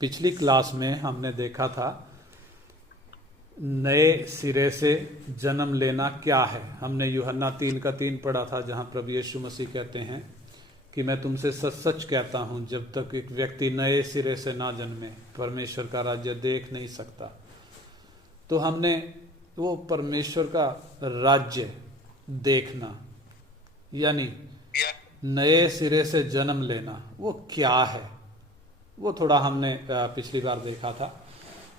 पिछली क्लास में हमने देखा था नए सिरे से जन्म लेना क्या है। हमने यूहन्ना 3:3 पढ़ा था, जहां प्रभु यीशु मसीह कहते हैं कि मैं तुमसे सच सच कहता हूं, जब तक एक व्यक्ति नए सिरे से ना जन्मे परमेश्वर का राज्य देख नहीं सकता। तो हमने वो परमेश्वर का राज्य देखना यानी नए सिरे से जन्म लेना वो क्या है, वो थोड़ा हमने पिछली बार देखा था।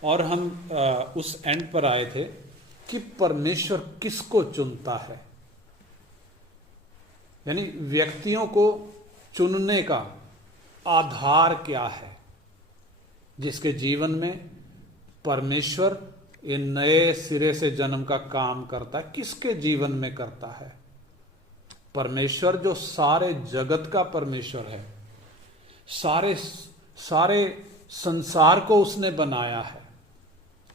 और हम उस एंड पर आए थे कि परमेश्वर किसको चुनता है, यानी व्यक्तियों को चुनने का आधार क्या है, जिसके जीवन में परमेश्वर ये नए सिरे से जन्म का काम करता है। किसके जीवन में करता है? परमेश्वर जो सारे जगत का परमेश्वर है, सारे संसार को उसने बनाया है,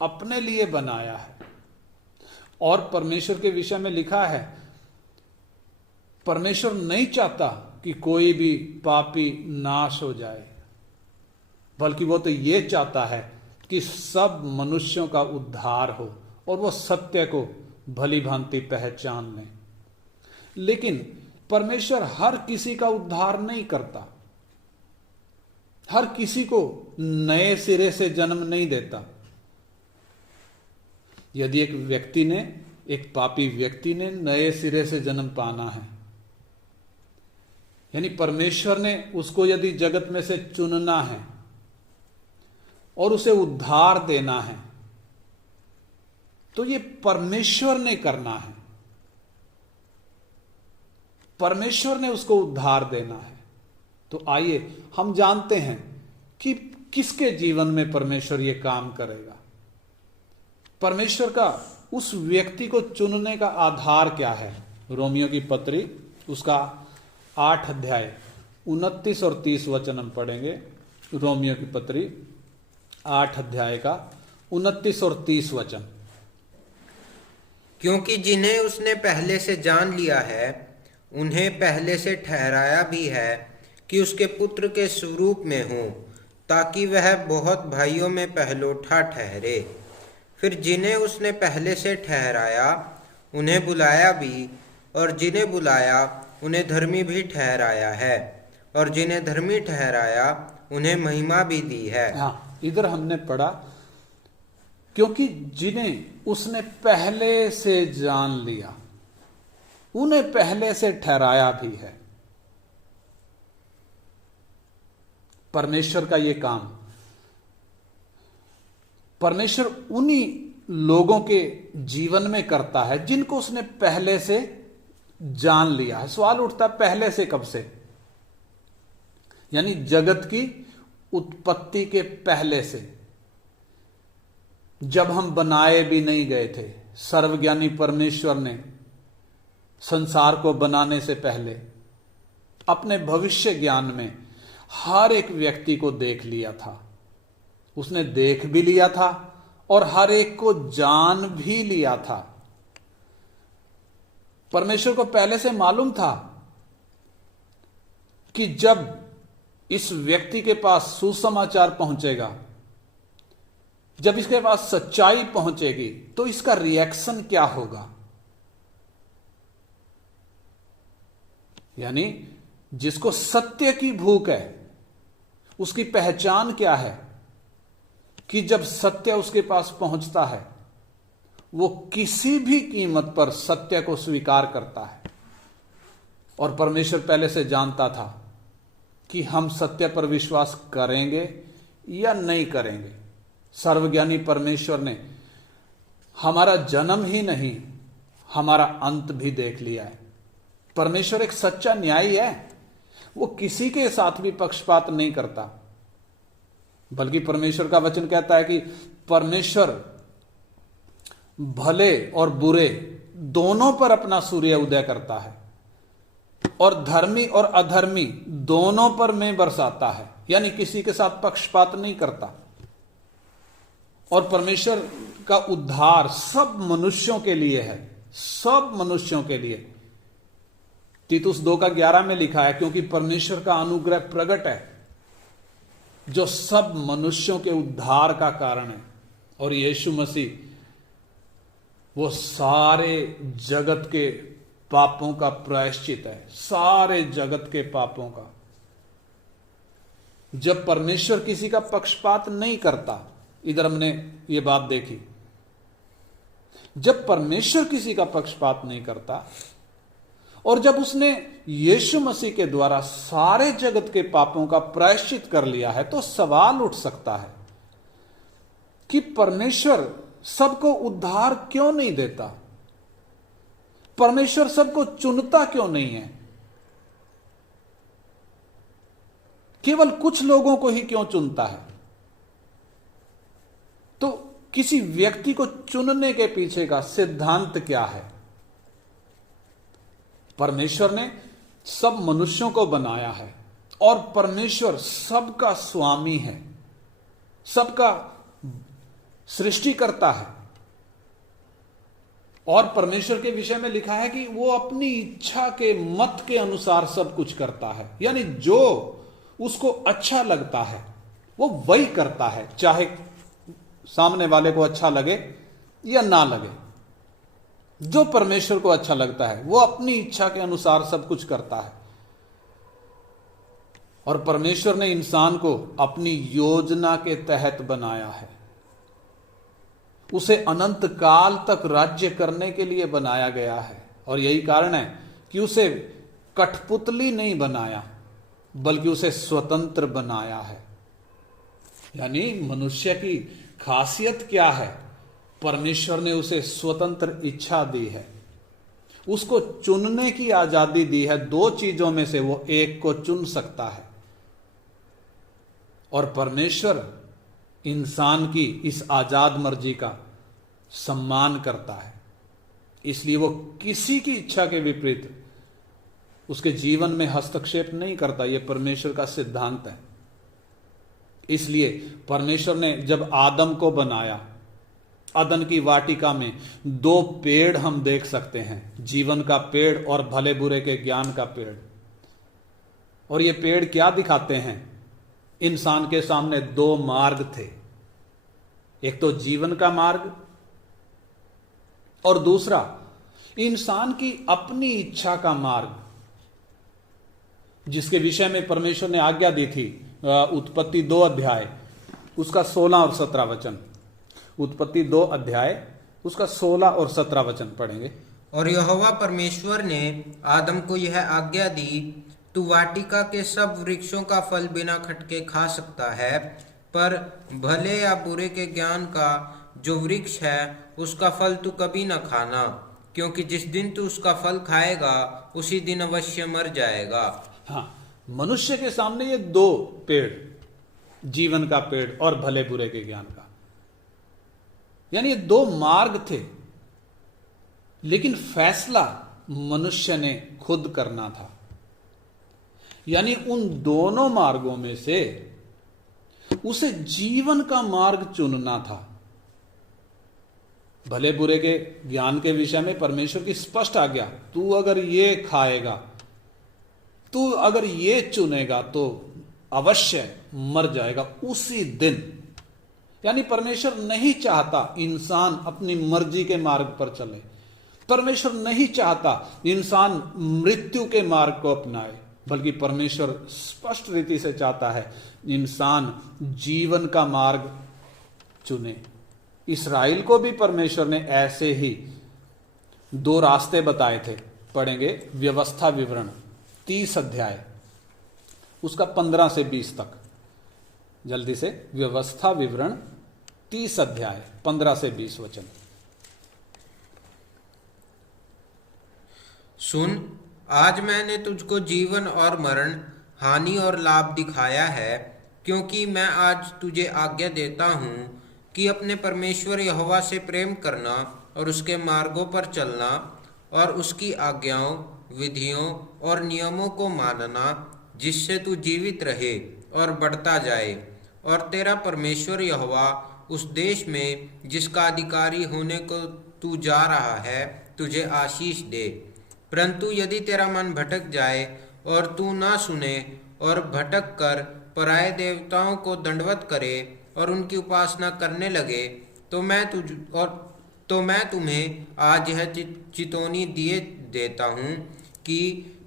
अपने लिए बनाया है। और परमेश्वर के विषय में लिखा है, परमेश्वर नहीं चाहता कि कोई भी पापी नाश हो जाए, बल्कि वो तो ये चाहता है कि सब मनुष्यों का उद्धार हो और वो सत्य को भली भांति पहचान लें। लेकिन परमेश्वर हर किसी का उद्धार नहीं करता, हर किसी को नए सिरे से जन्म नहीं देता। यदि एक पापी व्यक्ति ने नए सिरे से जन्म पाना है, यानी परमेश्वर ने उसको यदि जगत में से चुनना है और उसे उद्धार देना है, तो ये परमेश्वर ने करना है, परमेश्वर ने उसको उद्धार देना है। तो आइए हम जानते हैं कि किसके जीवन में परमेश्वर ये काम करेगा। परमेश्वर का उस व्यक्ति को चुनने का आधार क्या है? रोमियो की पत्री उसका 8 अध्याय 29 और 30 वचन हम पढ़ेंगे। रोमियो की पत्री 8 अध्याय का 29 और 30 वचन। क्योंकि जिन्हें उसने पहले से जान लिया है, उन्हें पहले से ठहराया भी है कि उसके पुत्र के स्वरूप में हो, ताकि वह बहुत भाइयों में पहलोठा ठहरे। फिर जिन्हें उसने पहले से ठहराया, उन्हें बुलाया भी, और जिन्हें बुलाया उन्हें धर्मी भी ठहराया है, और जिन्हें धर्मी ठहराया उन्हें महिमा भी दी है। हाँ, इधर हमने पढ़ा क्योंकि जिन्हें उसने पहले से जान लिया, उन्हें पहले से ठहराया भी है। परमेश्वर का ये काम, परमेश्वर उन्हीं लोगों के जीवन में करता है जिनको उसने पहले से जान लिया है। सवाल उठता है, पहले से कब से? यानी जगत की उत्पत्ति के पहले से, जब हम बनाए भी नहीं गए थे। सर्वज्ञानी परमेश्वर ने संसार को बनाने से पहले अपने भविष्य ज्ञान में हर एक व्यक्ति को देख लिया था। उसने देख भी लिया था और हर एक को जान भी लिया था। परमेश्वर को पहले से मालूम था कि जब इस व्यक्ति के पास सुसमाचार पहुंचेगा, जब इसके पास सच्चाई पहुंचेगी, तो इसका रिएक्शन क्या होगा। यानी जिसको सत्य की भूख है, उसकी पहचान क्या है कि जब सत्य उसके पास पहुंचता है, वो किसी भी कीमत पर सत्य को स्वीकार करता है। और परमेश्वर पहले से जानता था कि हम सत्य पर विश्वास करेंगे या नहीं करेंगे। सर्वज्ञानी परमेश्वर ने हमारा जन्म ही नहीं, हमारा अंत भी देख लिया है। परमेश्वर एक सच्चा न्यायी है, वो किसी के साथ भी पक्षपात नहीं करता। बल्कि परमेश्वर का वचन कहता है कि परमेश्वर भले और बुरे दोनों पर अपना सूर्य उदय करता है और धर्मी और अधर्मी दोनों पर में बरसाता है। यानी किसी के साथ पक्षपात नहीं करता। और परमेश्वर का उद्धार सब मनुष्यों के लिए है, सब मनुष्यों के लिए। तीतुस 2:11 में लिखा है, क्योंकि परमेश्वर का अनुग्रह प्रकट है जो सब मनुष्यों के उद्धार का कारण है। और यीशु मसीह वो सारे जगत के पापों का प्रायश्चित है, सारे जगत के पापों का। जब परमेश्वर किसी का पक्षपात नहीं करता, इधर हमने ये बात देखी, जब परमेश्वर किसी का पक्षपात नहीं करता और जब उसने यीशु मसीह के द्वारा सारे जगत के पापों का प्रायश्चित कर लिया है, तो सवाल उठ सकता है कि परमेश्वर सबको उद्धार क्यों नहीं देता? परमेश्वर सबको चुनता क्यों नहीं है? केवल कुछ लोगों को ही क्यों चुनता है? तो किसी व्यक्ति को चुनने के पीछे का सिद्धांत क्या है? परमेश्वर ने सब मनुष्यों को बनाया है और परमेश्वर सबका स्वामी है, सबका सृष्टिकर्ता है। और परमेश्वर के विषय में लिखा है कि वो अपनी इच्छा के मत के अनुसार सब कुछ करता है, यानी जो उसको अच्छा लगता है वो वही करता है, चाहे सामने वाले को अच्छा लगे या ना लगे। जो परमेश्वर को अच्छा लगता है वो अपनी इच्छा के अनुसार सब कुछ करता है। और परमेश्वर ने इंसान को अपनी योजना के तहत बनाया है, उसे अनंत काल तक राज्य करने के लिए बनाया गया है। और यही कारण है कि उसे कठपुतली नहीं बनाया, बल्कि उसे स्वतंत्र बनाया है। यानी मनुष्य की खासियत क्या है? परमेश्वर ने उसे स्वतंत्र इच्छा दी है, उसको चुनने की आजादी दी है। दो चीजों में से वो एक को चुन सकता है। और परमेश्वर इंसान की इस आजाद मर्जी का सम्मान करता है, इसलिए वो किसी की इच्छा के विपरीत उसके जीवन में हस्तक्षेप नहीं करता। यह परमेश्वर का सिद्धांत है। इसलिए परमेश्वर ने जब आदम को बनाया, अदन की वाटिका में दो पेड़ हम देख सकते हैं, जीवन का पेड़ और भले बुरे के ज्ञान का पेड़। और ये पेड़ क्या दिखाते हैं? इंसान के सामने दो मार्ग थे, एक तो जीवन का मार्ग और दूसरा इंसान की अपनी इच्छा का मार्ग, जिसके विषय में परमेश्वर ने आज्ञा दी थी। उत्पत्ति 2 अध्याय उसका 16 और 17 वचन। उत्पत्ति 2 अध्याय उसका 16 और 17 वचन पढ़ेंगे। और यहोवा परमेश्वर ने आदम को यह आज्ञा दी, तू वाटिका के सब वृक्षों का फल बिना खटके खा सकता है, पर भले या बुरे के ज्ञान का जो वृक्ष है उसका फल तू कभी न खाना, क्योंकि जिस दिन तू उसका फल खाएगा उसी दिन अवश्य मर जाएगा। हाँ, मनुष्य के सामने ये दो पेड़, जीवन का पेड़ और भले बुरे के ज्ञान का, यानी ये दो मार्ग थे, लेकिन फैसला मनुष्य ने खुद करना था। यानी उन दोनों मार्गों में से उसे जीवन का मार्ग चुनना था। भले बुरे के ज्ञान के विषय में परमेश्वर की स्पष्ट आज्ञा, तू अगर ये खाएगा, तू अगर ये चुनेगा तो अवश्य मर जाएगा उसी दिन। यानी परमेश्वर नहीं चाहता इंसान अपनी मर्जी के मार्ग पर चले। परमेश्वर नहीं चाहता इंसान मृत्यु के मार्ग को अपनाए, बल्कि परमेश्वर स्पष्ट रीति से चाहता है इंसान जीवन का मार्ग चुने। इस्राएल को भी परमेश्वर ने ऐसे ही दो रास्ते बताए थे। पढ़ेंगे व्यवस्था विवरण 30 अध्याय उसका 15 से 20 तक। जल्दी से, व्यवस्था विवरण 30 अध्याय 15 से 20 वचन। सुन, आज मैंने तुझको जीवन और मरण, हानि और लाभ दिखाया है, क्योंकि मैं आज तुझे आज्ञा देता हूँ कि अपने परमेश्वर यहोवा से प्रेम करना और उसके मार्गों पर चलना और उसकी आज्ञाओं, विधियों और नियमों को मानना, जिससे तू जीवित रहे और बढ़ता जाए, और तेरा परमेश्वर यहोवा उस देश में जिसका अधिकारी होने को तू जा रहा है तुझे आशीष दे। परंतु यदि तेरा मन भटक जाए और तू ना सुने और भटक कर पराये देवताओं को दंडवत करे और उनकी उपासना करने लगे, तो मैं तुम्हें आज यह चितौनी दिए देता हूँ कि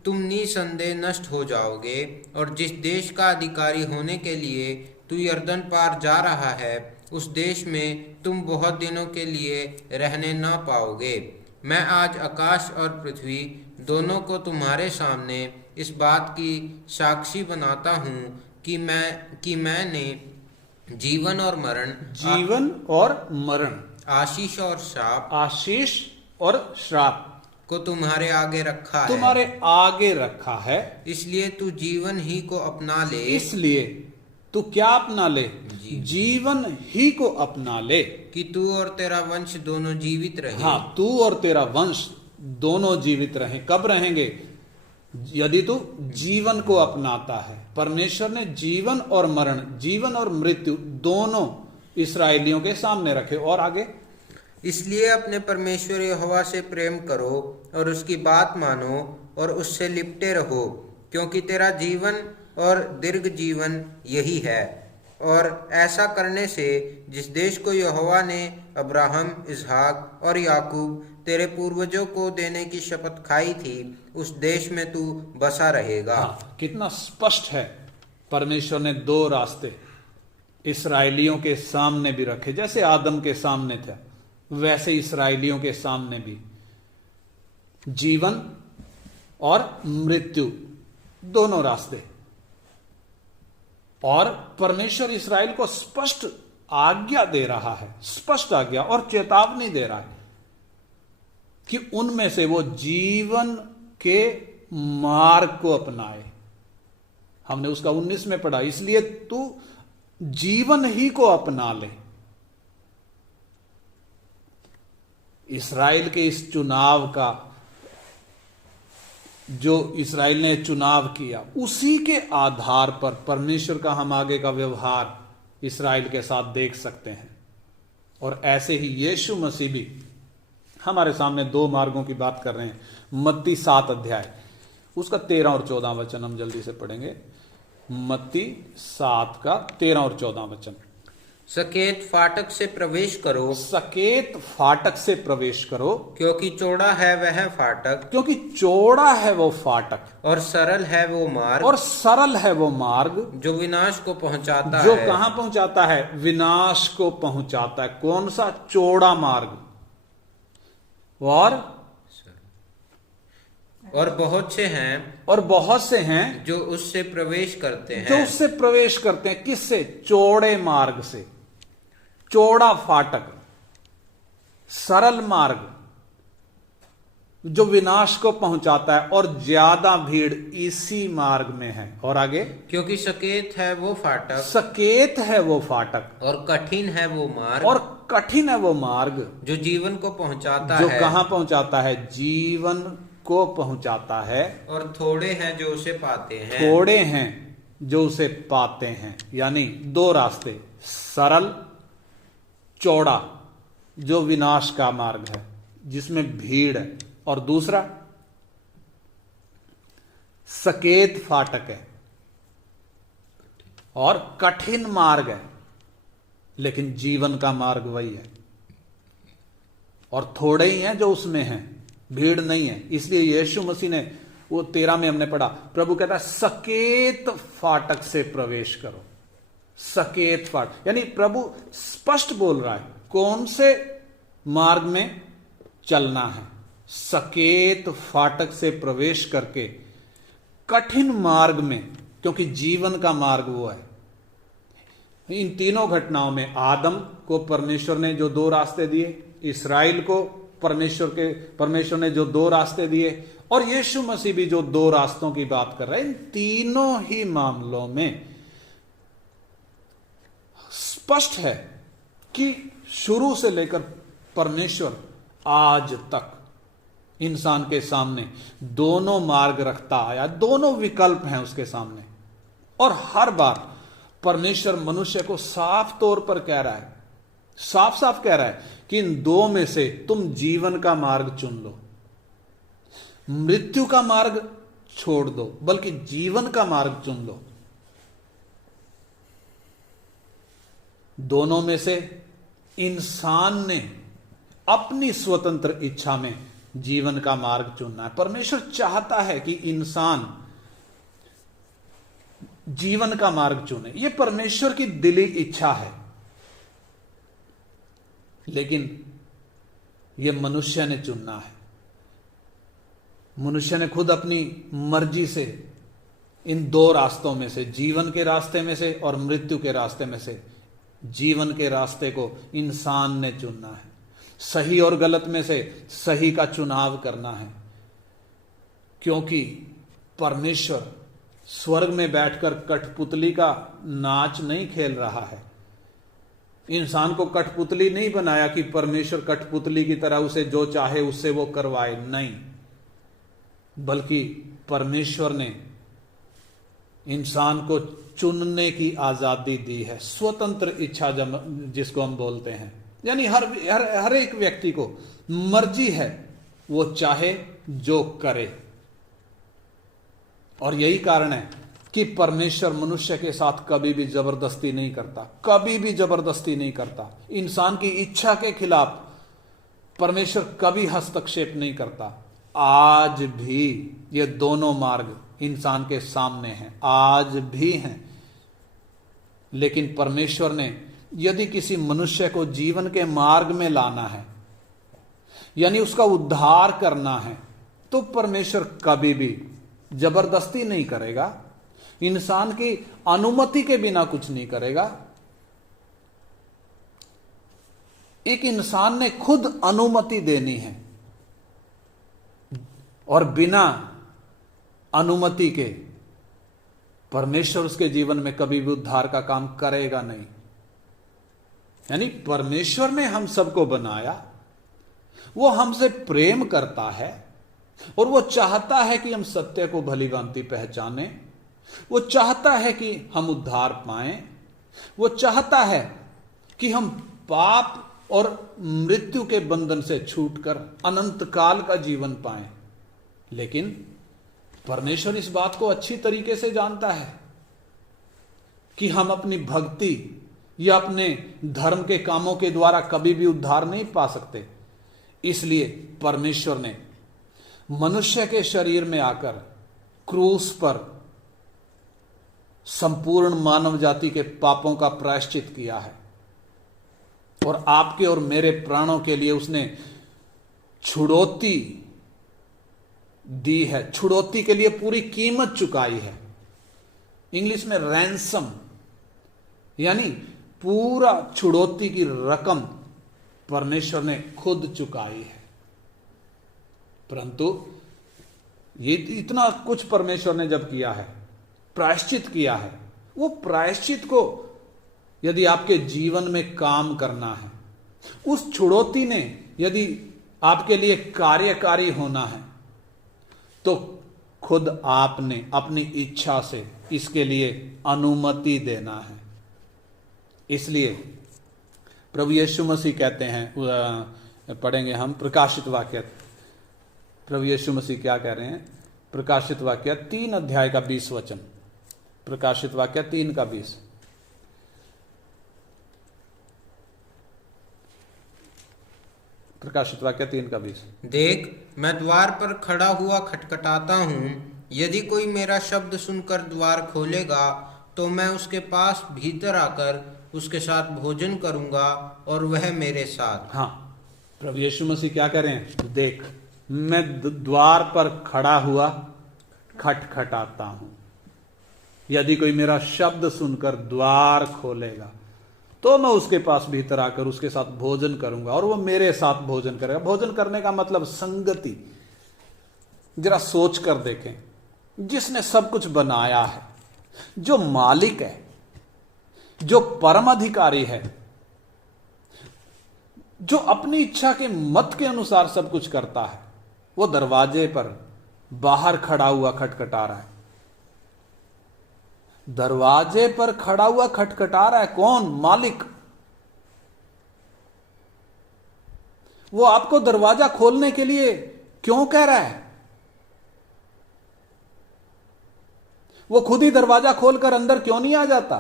तुम निसंदेह नष्ट हो जाओगे, और जिस देश का अधिकारी होने के लिए तू यरदन पार जा रहा है, उस देश में तुम बहुत दिनों के लिए रहने न पाओगे। मैं आज आकाश और पृथ्वी दोनों को तुम्हारे सामने इस बात की साक्षी बनाता हूँ कि मैंने जीवन और मरण, आशीष और श्राप को तुम्हारे आगे रखा है। इसलिए तू जीवन ही को अपना ले। इसलिए तू क्या अपना ले? जीवन ही को अपना ले, कि तू और तेरा वंश दोनों जीवित रहे। हाँ, तू और तेरा वंश दोनों जीवित रहें। कब रहेंगे? यदि तू जीवन को अपनाता है। परमेश्वर ने जीवन और मरण, जीवन और मृत्यु दोनों इस्राएलियों के सामने रखे। और आगे, इसलिए अपने परमेश्वर यहोवा से प्रेम करो और उसकी बात मानो और उससे लिपटे रहो, क्योंकि तेरा जीवन और दीर्घ जीवन यही है। और ऐसा करने से जिस देश को यहोवा ने अब्राहम, इसहाक और याकूब तेरे पूर्वजों को देने की शपथ खाई थी, उस देश में तू बसा रहेगा। हाँ, कितना स्पष्ट है। परमेश्वर ने दो रास्ते इस्राएलियों के सामने भी रखे। जैसे आदम के सामने थे, वैसे इस्राएलियों के सामने भी जीवन और मृत्यु दोनों रास्ते। और परमेश्वर इस्राएल को स्पष्ट आज्ञा दे रहा है, स्पष्ट आज्ञा और चेतावनी दे रहा है कि उनमें से वो जीवन के मार्ग को अपनाए। हमने उसका 19 में पढ़ा, इसलिए तू जीवन ही को अपना ले। इस्राएल के इस चुनाव का, जो इस्राएल ने चुनाव किया, उसी के आधार पर परमेश्वर का हम आगे का व्यवहार इस्राएल के साथ देख सकते हैं। और ऐसे ही यीशु मसीह भी हमारे सामने दो मार्गों की बात कर रहे हैं। मत्ती 7 अध्याय, उसका 13 और 14 वचन हम जल्दी से पढ़ेंगे। मत्ती 7 का 13 और 14 वचन। सकेत फाटक से प्रवेश करो। सकेत फाटक से प्रवेश करो, क्योंकि चौड़ा है वह फाटक। क्योंकि चौड़ा है वो फाटक, और सरल है वो मार्ग। और सरल है वो मार्ग जो विनाश को पहुंचाता जो है। कहां पहुंचाता है? विनाश को पहुंचाता है। कौन सा? चौड़ा मार्ग। और बहुत से हैं जो उससे प्रवेश करते हैं। किससे? चौड़े मार्ग से। चौड़ा फाटक, सरल मार्ग जो विनाश को पहुंचाता है, और ज्यादा भीड़ इसी मार्ग में है। और आगे, क्योंकि सकेत है वो फाटक और कठिन है वो मार्ग जो जीवन को पहुंचाता है। जो कहां पहुंचाता है? जीवन को पहुंचाता है। और थोड़े हैं जो उसे पाते हैं। यानी दो रास्ते, सरल, चौड़ा जो विनाश का मार्ग है जिसमें भीड़ है, और दूसरा सकेत फाटक है और कठिन मार्ग है, लेकिन जीवन का मार्ग वही है। और थोड़े ही हैं जो उसमें हैं, भीड़ नहीं है। इसलिए यीशु मसीह ने, वो 13 में हमने पढ़ा, प्रभु कहता है सकेत फाटक से प्रवेश करो। सकेत फाटक, यानी प्रभु स्पष्ट बोल रहा है कौन से मार्ग में चलना है। सकेत फाटक से प्रवेश करके कठिन मार्ग में, क्योंकि जीवन का मार्ग वो है। इन तीनों घटनाओं में आदम को परमेश्वर ने जो दो रास्ते दिए, इस्राएल को परमेश्वर ने जो दो रास्ते दिए, और यीशु मसीह भी जो दो रास्तों की बात कर रहे हैं, इन तीनों ही मामलों में स्पष्ट है कि शुरू से लेकर परमेश्वर आज तक इंसान के सामने दोनों मार्ग रखता आया, दोनों विकल्प हैं उसके सामने। और हर बार परमेश्वर मनुष्य को साफ तौर पर कह रहा है, साफ साफ कह रहा है कि इन दो में से तुम जीवन का मार्ग चुन लो, मृत्यु का मार्ग छोड़ दो, बल्कि जीवन का मार्ग चुन लो। दोनों में से इंसान ने अपनी स्वतंत्र इच्छा में जीवन का मार्ग चुनना है। परमेश्वर चाहता है कि इंसान जीवन का मार्ग चुने, यह परमेश्वर की दिली इच्छा है। लेकिन यह मनुष्य ने चुनना है। मनुष्य ने खुद अपनी मर्जी से इन दो रास्तों में से, जीवन के रास्ते में से और मृत्यु के रास्ते में से, जीवन के रास्ते को इंसान ने चुनना है। सही और गलत में से सही का चुनाव करना है, क्योंकि परमेश्वर स्वर्ग में बैठकर कठपुतली का नाच नहीं खेल रहा है। इंसान को कठपुतली नहीं बनाया कि परमेश्वर कठपुतली की तरह उसे जो चाहे उससे वो करवाए, नहीं, बल्कि परमेश्वर ने इंसान को चुनने की आजादी दी है। स्वतंत्र इच्छा जिसको हम बोलते हैं, यानी हर एक व्यक्ति को मर्जी है, वो चाहे जो करे। और यही कारण है कि परमेश्वर मनुष्य के साथ कभी भी जबरदस्ती नहीं करता, कभी भी जबरदस्ती नहीं करता। इंसान की इच्छा के खिलाफ परमेश्वर कभी हस्तक्षेप नहीं करता। आज भी ये दोनों मार्ग इंसान के सामने हैं, आज भी हैं। लेकिन परमेश्वर ने यदि किसी मनुष्य को जीवन के मार्ग में लाना है, यानी उसका उद्धार करना है, तो परमेश्वर कभी भी जबरदस्ती नहीं करेगा, इंसान की अनुमति के बिना कुछ नहीं करेगा। एक इंसान ने खुद अनुमति देनी है, और बिना अनुमति के परमेश्वर उसके जीवन में कभी भी उद्धार का काम करेगा नहीं। यानी परमेश्वर ने हम सबको बनाया, वो हमसे प्रेम करता है और वो चाहता है कि हम सत्य को भली भांति पहचाने। वो चाहता है कि हम उद्धार पाएं। वो चाहता है कि हम पाप और मृत्यु के बंधन से छूटकर अनंत काल का जीवन पाएं। लेकिन परमेश्वर इस बात को अच्छी तरीके से जानता है कि हम अपनी भक्ति या अपने धर्म के कामों के द्वारा कभी भी उद्धार नहीं पा सकते। इसलिए परमेश्वर ने मनुष्य के शरीर में आकर क्रूस पर संपूर्ण मानव जाति के पापों का प्रायश्चित किया है, और आपके और मेरे प्राणों के लिए उसने छुड़ौती दी है। छुड़ौती के लिए पूरी कीमत चुकाई है। इंग्लिश में रैंसम, यानी पूरा छुड़ौती की रकम परमेश्वर ने खुद चुकाई है। परंतु ये इतना कुछ परमेश्वर ने जब किया है, प्रायश्चित किया है, वो प्रायश्चित को यदि आपके जीवन में काम करना है, उस छुड़ौती ने यदि आपके लिए कार्यकारी होना है, तो खुद आपने अपनी इच्छा से इसके लिए अनुमति देना है। इसलिए प्रभु यीशु मसीह कहते हैं, पढ़ेंगे हम प्रकाशित वाक्य, प्रभु यीशु मसीह क्या कह रहे हैं, प्रकाशित वाक्य 3 अध्याय का 20 वचन, प्रकाशित वाक्य 3 का 20। प्रकाशित वाक्य 3 का 20। देख, मैं द्वार पर खड़ा हुआ खटखटाता हूँ। यदि कोई मेरा शब्द सुनकर द्वार खोलेगा, तो मैं उसके पास भीतर आकर उसके साथ भोजन करूंगा और वह मेरे साथ। हाँ, प्रभु यीशु मसीह क्या कह रहे हैं, देख मैं द्वार पर खड़ा हुआ खटखटाता हूं। यदि कोई मेरा शब्द सुनकर द्वार खोलेगा, तो मैं उसके पास भीतर आकर उसके साथ भोजन करूंगा और वो मेरे साथ भोजन करेगा। भोजन करने का मतलब संगति। जरा सोच कर देखें, जिसने सब कुछ बनाया है, जो मालिक है, जो परम अधिकारी है, जो अपनी इच्छा के मत के अनुसार सब कुछ करता है, वो दरवाजे पर बाहर खड़ा हुआ खटखटा रहा है। दरवाजे पर खड़ा हुआ खटखटा रहा है कौन? मालिक। वो आपको दरवाजा खोलने के लिए क्यों कह रहा है? वो खुद ही दरवाजा खोलकर अंदर क्यों नहीं आ जाता?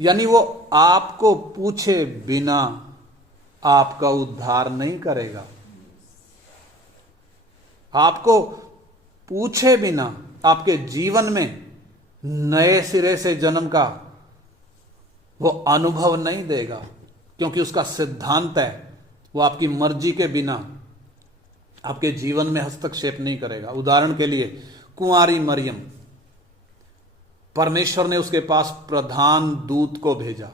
यानी वो आपको पूछे बिना आपका उद्धार नहीं करेगा। आपको पूछे बिना आपके जीवन में नए सिरे से जन्म का वो अनुभव नहीं देगा, क्योंकि उसका सिद्धांत है वो आपकी मर्जी के बिना आपके जीवन में हस्तक्षेप नहीं करेगा। उदाहरण के लिए कुंवारी मरियम, परमेश्वर ने उसके पास प्रधान दूत को भेजा।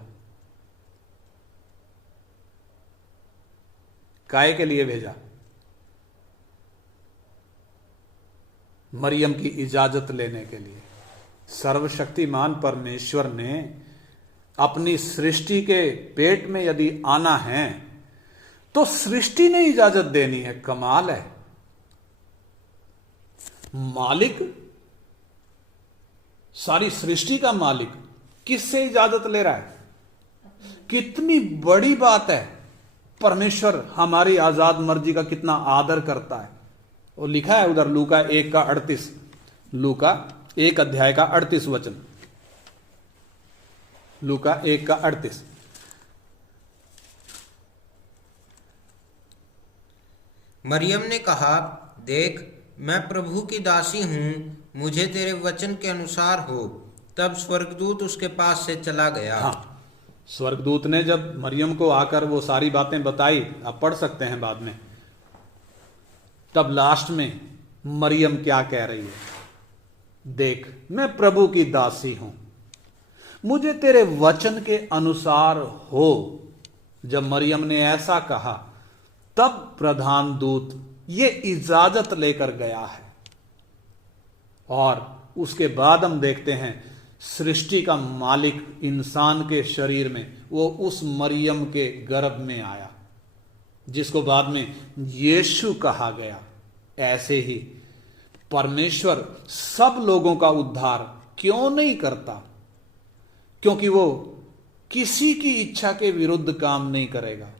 काय के लिए भेजा? मरियम की इजाजत लेने के लिए। सर्वशक्तिमान परमेश्वर ने अपनी सृष्टि के पेट में यदि आना है तो सृष्टि ने इजाजत देनी है। कमाल है। मालिक, सारी सृष्टि का मालिक किससे इजाजत ले रहा है? कितनी बड़ी बात है। परमेश्वर हमारी आजाद मर्जी का कितना आदर करता है। और लिखा है उधर लूका 1:38, लूका 1 अध्याय का 38 वचन, लूका 1:38। मरियम ने कहा, देख मैं प्रभु की दासी हूँ, मुझे तेरे वचन के अनुसार हो। तब स्वर्गदूत उसके पास से चला गया। हाँ, स्वर्गदूत ने जब मरियम को आकर वो सारी बातें बताई, आप पढ़ सकते हैं बाद में, तब लास्ट में मरियम क्या कह रही है? देख मैं प्रभु की दासी हूं, मुझे तेरे वचन के अनुसार हो। जब मरियम ने ऐसा कहा तब प्रधान दूत ये इजाजत लेकर गया है। और उसके बाद हम देखते हैं सृष्टि का मालिक इंसान के शरीर में वो उस मरियम के गर्भ में आया, जिसको बाद में यीशु कहा गया। ऐसे ही परमेश्वर सब लोगों का उद्धार क्यों नहीं करता? क्योंकि वो किसी की इच्छा के विरुद्ध काम नहीं करेगा।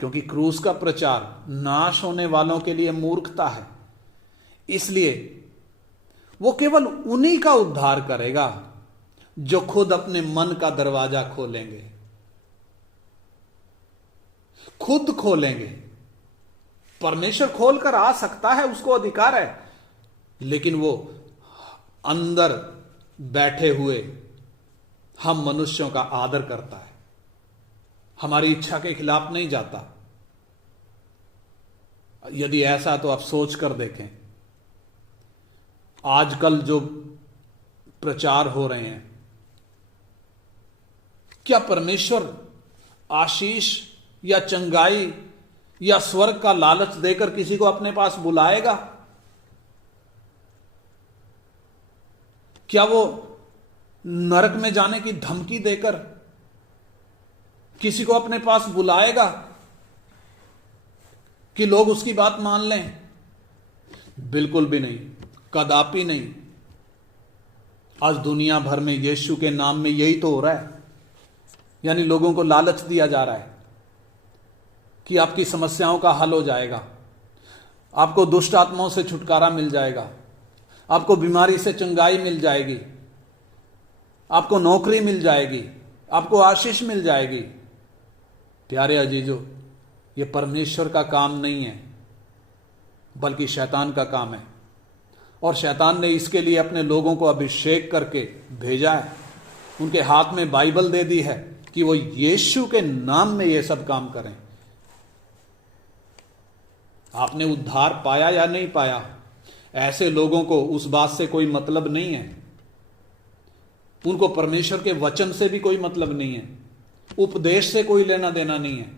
क्योंकि क्रूस का प्रचार नाश होने वालों के लिए मूर्खता है, इसलिए वो केवल उन्हीं का उद्धार करेगा जो खुद अपने मन का दरवाजा खोलेंगे, खुद खोलेंगे। परमेश्वर खोलकर आ सकता है, उसको अधिकार है, लेकिन वो अंदर बैठे हुए हम मनुष्यों का आदर करता है, हमारी इच्छा के खिलाफ नहीं जाता। यदि ऐसा तो आप सोच कर देखें, आजकल जो प्रचार हो रहे हैं, क्या परमेश्वर आशीष या चंगाई या स्वर्ग का लालच देकर किसी को अपने पास बुलाएगा? क्या वो नरक में जाने की धमकी देकर किसी को अपने पास बुलाएगा कि लोग उसकी बात मान लें? बिल्कुल भी नहीं, कदापि नहीं। आज दुनिया भर में यीशु के नाम में यही तो हो रहा है। यानी लोगों को लालच दिया जा रहा है कि आपकी समस्याओं का हल हो जाएगा, आपको दुष्ट आत्माओं से छुटकारा मिल जाएगा, आपको बीमारी से चंगाई मिल जाएगी, आपको नौकरी मिल जाएगी, आपको आशीष मिल जाएगी। प्यारे अजीजों, ये परमेश्वर का काम नहीं है, बल्कि शैतान का काम है। और शैतान ने इसके लिए अपने लोगों को अभिषेक करके भेजा है, उनके हाथ में बाइबल दे दी है कि वो यीशु के नाम में ये सब काम करें। आपने उद्धार पाया या नहीं पाया, ऐसे लोगों को उस बात से कोई मतलब नहीं है। उनको परमेश्वर के वचन से भी कोई मतलब नहीं है, उपदेश से कोई लेना देना नहीं है।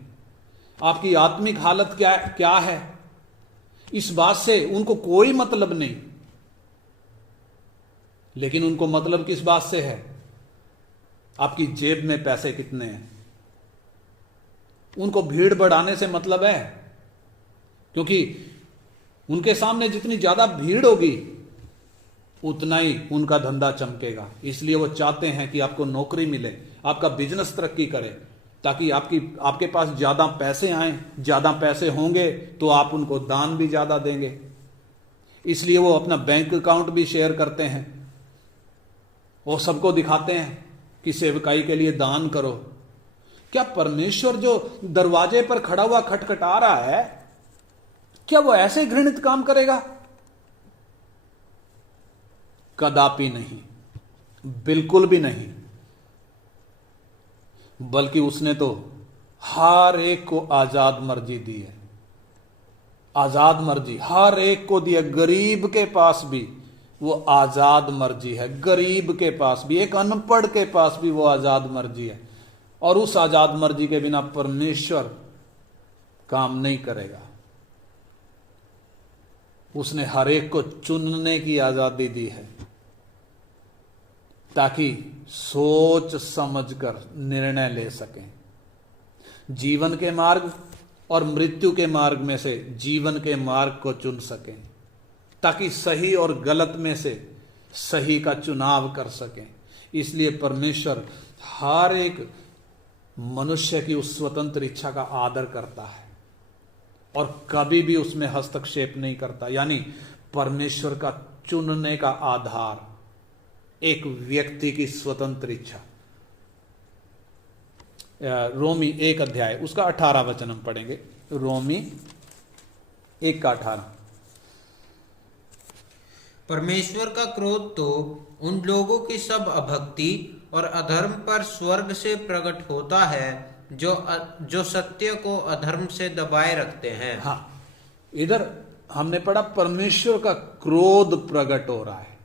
आपकी आत्मिक हालत क्या है, इस बात से उनको कोई मतलब नहीं। लेकिन उनको मतलब किस बात से है? आपकी जेब में पैसे कितने हैं। उनको भीड़ बढ़ाने से मतलब है, क्योंकि उनके सामने जितनी ज्यादा भीड़ होगी उतना ही उनका धंधा चमकेगा। इसलिए वो चाहते हैं कि आपको नौकरी मिले, आपका बिजनेस तरक्की करे, ताकि आपके पास ज्यादा पैसे आए। ज्यादा पैसे होंगे तो आप उनको दान भी ज्यादा देंगे। इसलिए वो अपना बैंक अकाउंट भी शेयर करते हैं वो सबको दिखाते हैं कि सेवकाई के लिए दान करो। क्या परमेश्वर जो दरवाजे पर खड़ा हुआ खटखटा रहा है, क्या वो ऐसे घृणित काम करेगा? कदापि नहीं, बिल्कुल भी नहीं। बल्कि उसने तो हर एक को आजाद मर्जी दी है। आजाद मर्जी हर एक को दी है। गरीब के पास भी वो आजाद मर्जी है, गरीब के पास भी, एक अनपढ़ के पास भी वो आजाद मर्जी है। और उस आजाद मर्जी के बिना परमेश्वर काम नहीं करेगा। उसने हर एक को चुनने की आजादी दी है ताकि सोच समझकर निर्णय ले सकें। जीवन के मार्ग और मृत्यु के मार्ग में से जीवन के मार्ग को चुन सकें, ताकि सही और गलत में से सही का चुनाव कर सकें। इसलिए परमेश्वर हर एक मनुष्य की उस स्वतंत्र इच्छा का आदर करता है और कभी भी उसमें हस्तक्षेप नहीं करता। यानी परमेश्वर का चुनने का आधार एक व्यक्ति की स्वतंत्र इच्छा। रोमी 1 अध्याय उसका 18 वचन हम पढ़ेंगे। रोमी 1 का 18। परमेश्वर का क्रोध तो उन लोगों की सब अभक्ति और अधर्म पर स्वर्ग से प्रकट होता है जो सत्य को अधर्म से दबाए रखते हैं। हाँ, इधर हमने पढ़ा परमेश्वर का क्रोध प्रकट हो रहा है।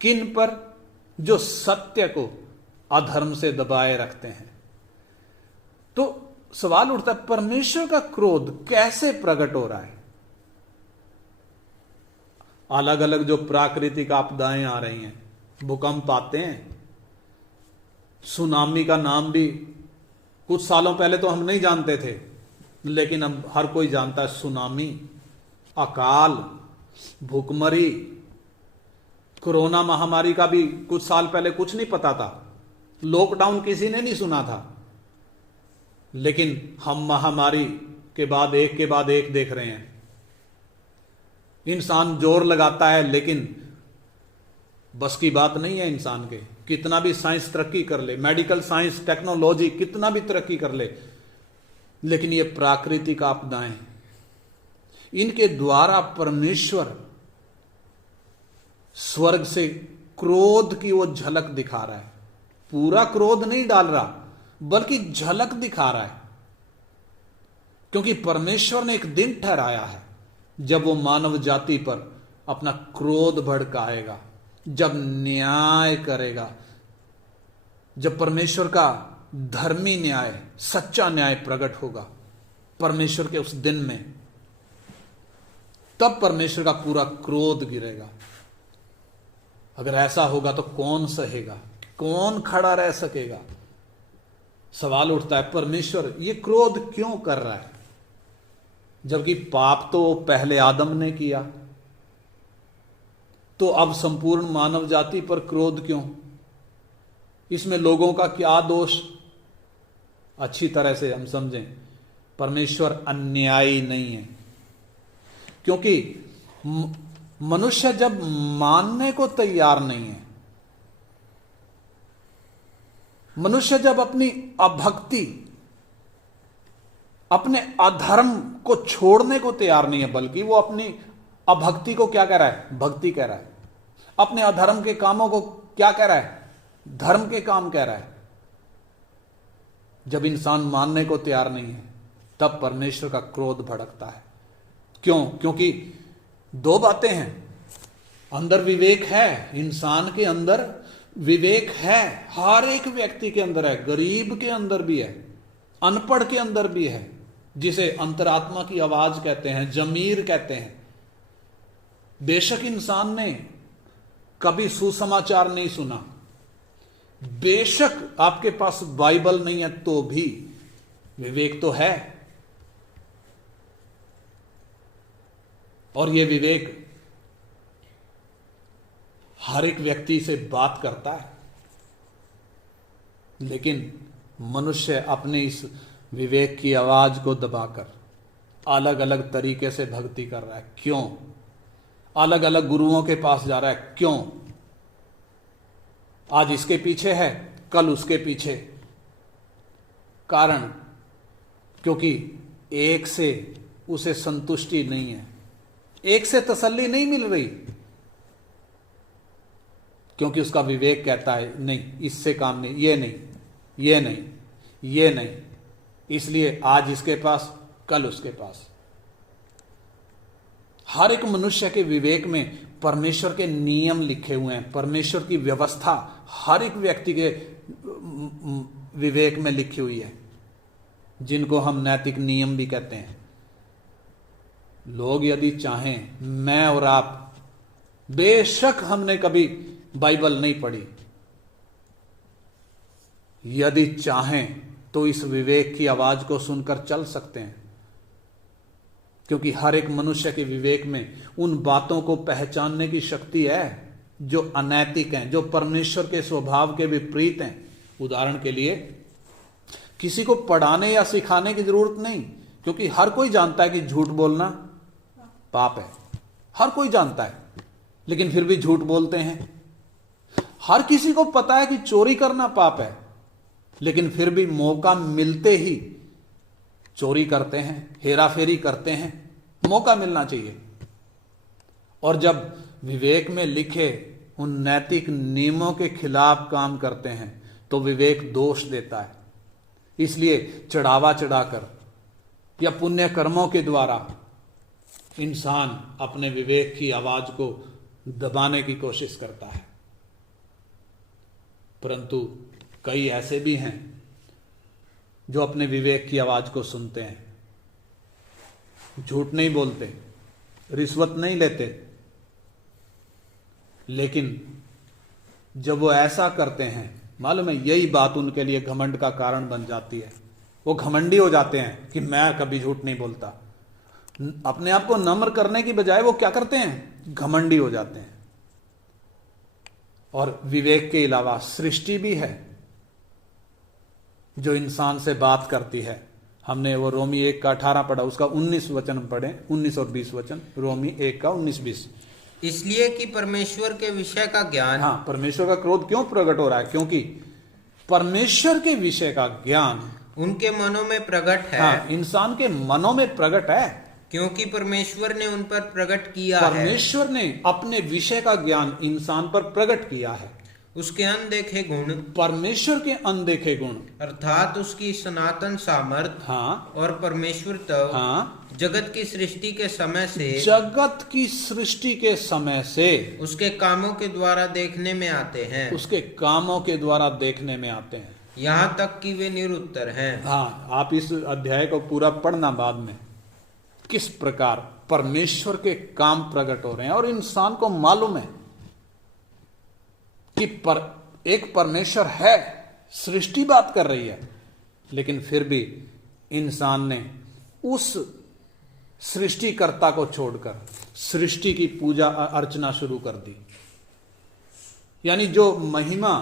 किन पर? जो सत्य को अधर्म से दबाए रखते हैं। तो सवाल उठता है, परमेश्वर का क्रोध कैसे प्रकट हो रहा है? अलग अलग जो प्राकृतिक आपदाएं आ रही हैं, भूकंप आते हैं, सुनामी का नाम भी कुछ सालों पहले तो हम नहीं जानते थे, लेकिन अब हर कोई जानता है। सुनामी, अकाल, भूखमरी, कोरोना महामारी का भी कुछ साल पहले कुछ नहीं पता था। लॉकडाउन किसी ने नहीं सुना था, लेकिन हम महामारी के बाद एक देख रहे हैं। इंसान जोर लगाता है, लेकिन बस की बात नहीं है इंसान के। कितना भी साइंस तरक्की कर ले, मेडिकल साइंस, टेक्नोलॉजी कितना भी तरक्की कर ले, लेकिन ये प्राकृतिक आपदाएं, इनके द्वारा परमेश्वर स्वर्ग से क्रोध की वो झलक दिखा रहा है। पूरा क्रोध नहीं डाल रहा, बल्कि झलक दिखा रहा है। क्योंकि परमेश्वर ने एक दिन ठहराया है जब वो मानव जाति पर अपना क्रोध भड़काएगा, जब न्याय करेगा, जब परमेश्वर का धर्मी न्याय, सच्चा न्याय प्रकट होगा परमेश्वर के उस दिन में। तब परमेश्वर का पूरा क्रोध गिरेगा। अगर ऐसा होगा तो कौन सहेगा, कौन खड़ा रह सकेगा? सवाल उठता है, परमेश्वर ये क्रोध क्यों कर रहा है? जबकि पाप तो पहले आदम ने किया, तो अब संपूर्ण मानव जाति पर क्रोध क्यों? इसमें लोगों का क्या दोष? अच्छी तरह से हम समझें, परमेश्वर अन्यायी नहीं है। क्योंकि मनुष्य जब मानने को तैयार नहीं है, मनुष्य जब अपनी अभक्ति, अपने अधर्म को छोड़ने को तैयार नहीं है, बल्कि वो अपनी अभक्ति को क्या कह रहा है? भक्ति कह रहा है। अपने अधर्म के कामों को क्या कह रहा है? धर्म के काम कह रहा है। जब इंसान मानने को तैयार नहीं है, तब परमेश्वर का क्रोध भड़कता है। क्यों? क्योंकि दो बातें हैं। अंदर विवेक है, इंसान के अंदर विवेक है, हर एक व्यक्ति के अंदर है। गरीब के अंदर भी है, अनपढ़ के अंदर भी है, जिसे अंतरात्मा की आवाज कहते हैं, जमीर कहते हैं। बेशक इंसान ने कभी सुसमाचार नहीं सुना, बेशक आपके पास बाइबल नहीं है, तो भी विवेक तो है। और यह विवेक हर एक व्यक्ति से बात करता है, लेकिन मनुष्य अपने इस विवेक की आवाज को दबाकर अलग अलग तरीके से भक्ति कर रहा है। क्यों? अलग अलग गुरुओं के पास जा रहा है। क्यों? आज इसके पीछे है, कल उसके पीछे। कारण क्योंकि एक से उसे संतुष्टि नहीं है, एक से तसल्ली नहीं मिल रही, क्योंकि उसका विवेक कहता है नहीं, इससे काम नहीं, ये नहीं, ये नहीं, ये नहीं, इसलिए आज इसके पास, कल उसके पास। हर एक मनुष्य के विवेक में परमेश्वर के नियम लिखे हुए हैं, परमेश्वर की व्यवस्था हर एक व्यक्ति के विवेक में लिखी हुई है, जिनको हम नैतिक नियम भी कहते हैं। लोग यदि चाहें, मैं और आप, बेशक हमने कभी बाइबल नहीं पढ़ी, यदि चाहें तो इस विवेक की आवाज को सुनकर चल सकते हैं, क्योंकि हर एक मनुष्य के विवेक में उन बातों को पहचानने की शक्ति है जो अनैतिक हैं, जो परमेश्वर के स्वभाव के विपरीत हैं। उदाहरण के लिए, किसी को पढ़ाने या सिखाने की जरूरत नहीं, क्योंकि हर कोई जानता है कि झूठ बोलना पाप है, हर कोई जानता है, लेकिन फिर भी झूठ बोलते हैं। हर किसी को पता है कि चोरी करना पाप है, लेकिन फिर भी मौका मिलते ही चोरी करते हैं, हेराफेरी करते हैं, मौका मिलना चाहिए। और जब विवेक में लिखे उन नैतिक नियमों के खिलाफ काम करते हैं तो विवेक दोष देता है। इसलिए चढ़ावा चढ़ाकर या पुण्य कर्मों के द्वारा इंसान अपने विवेक की आवाज को दबाने की कोशिश करता है। परंतु कई ऐसे भी हैं जो अपने विवेक की आवाज को सुनते हैं, झूठ नहीं बोलते, रिश्वत नहीं लेते, लेकिन जब वो ऐसा करते हैं, मालूम है, यही बात उनके लिए घमंड का कारण बन जाती है। वो घमंडी हो जाते हैं कि मैं कभी झूठ नहीं बोलता। अपने आप को नम्र करने की बजाय वो क्या करते हैं, घमंडी हो जाते हैं। और विवेक के अलावा सृष्टि भी है जो इंसान से बात करती है। हमने वो रोमी 1 का 18 पढ़ा, उसका 19 वचन पढ़े, 19 और 20 वचन, रोमी 1 का 19-20। इसलिए कि परमेश्वर के विषय का ज्ञान, हाँ, परमेश्वर का क्रोध क्यों प्रकट हो रहा है? क्योंकि परमेश्वर के विषय का ज्ञान उनके मनों में प्रकट है। हाँ, इंसान के मनों में प्रकट है, क्योंकि परमेश्वर ने उन पर प्रकट किया है। परमेश्वर ने अपने विषय का ज्ञान इंसान पर प्रकट किया है। उसके अनदेखे गुण, परमेश्वर के अनदेखे गुण, अर्थात उसकी सनातन सामर्थ, हाँ, और परमेश्वरत्व, हाँ, जगत की सृष्टि के समय से, जगत की सृष्टि के समय से उसके कामों के द्वारा देखने में आते हैं। उसके कामों के द्वारा देखने में आते हैं, यहाँ तक कि वे निरुत्तर हैं। हाँ, आप इस अध्याय को पूरा पढ़ना बाद में, किस प्रकार परमेश्वर के काम प्रकट हो रहे हैं। और इंसान को मालूम है कि एक परमेश्वर है, सृष्टि बात कर रही है, लेकिन फिर भी इंसान ने उस सृष्टिकर्ता को छोड़कर सृष्टि की पूजा अर्चना शुरू कर दी। यानी जो महिमा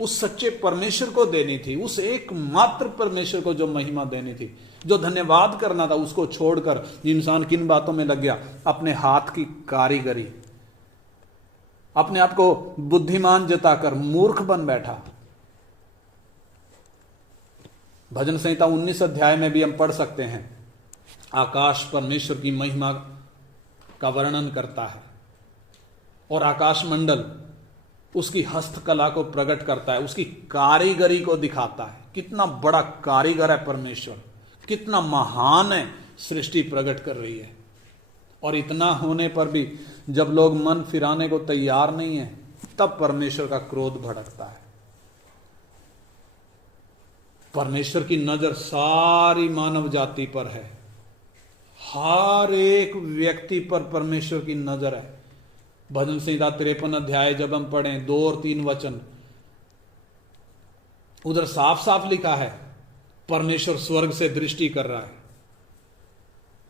उस सच्चे परमेश्वर को देनी थी, उस एकमात्र परमेश्वर को जो महिमा देनी थी, जो धन्यवाद करना था, उसको छोड़कर इंसान किन बातों में लग गया? अपने हाथ की कारीगरी, अपने आप को बुद्धिमान जताकर मूर्ख बन बैठा। भजन संहिता 19 अध्याय में भी हम पढ़ सकते हैं, आकाश परमेश्वर की महिमा का वर्णन करता है और आकाश मंडल उसकी हस्तकला को प्रकट करता है, उसकी कारीगरी को दिखाता है। कितना बड़ा कारीगर है परमेश्वर, कितना महान है, सृष्टि प्रकट कर रही है। और इतना होने पर भी जब लोग मन फिराने को तैयार नहीं है, तब परमेश्वर का क्रोध भड़कता है। परमेश्वर की नजर सारी मानव जाति पर है, हर एक व्यक्ति पर परमेश्वर की नजर है। भजन संहिता 53 अध्याय जब हम पढ़ें 2 और 3 वचन, उधर साफ साफ लिखा है परमेश्वर स्वर्ग से दृष्टि कर रहा है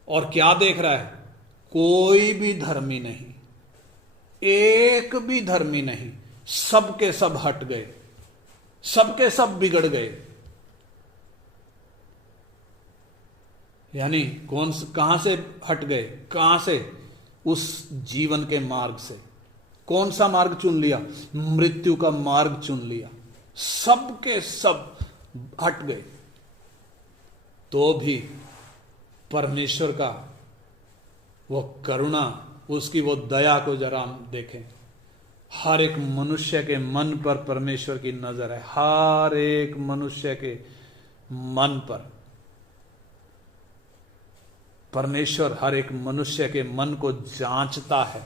और क्या देख रहा है? कोई भी धर्मी नहीं, एक भी धर्मी नहीं, सबके सब हट गए, सबके सब बिगड़ गए। यानी कहां से हट गए? कहां से? उस जीवन के मार्ग से, कौन सा मार्ग चुन लिया? मृत्यु का मार्ग चुन लिया। सब के सब हट गए। तो भी परमेश्वर का वो करुणा, उसकी वो दया को जरा हम देखें। हर एक मनुष्य के मन पर परमेश्वर की नजर है, हर एक मनुष्य के मन पर। परमेश्वर हर एक मनुष्य के मन को जांचता है।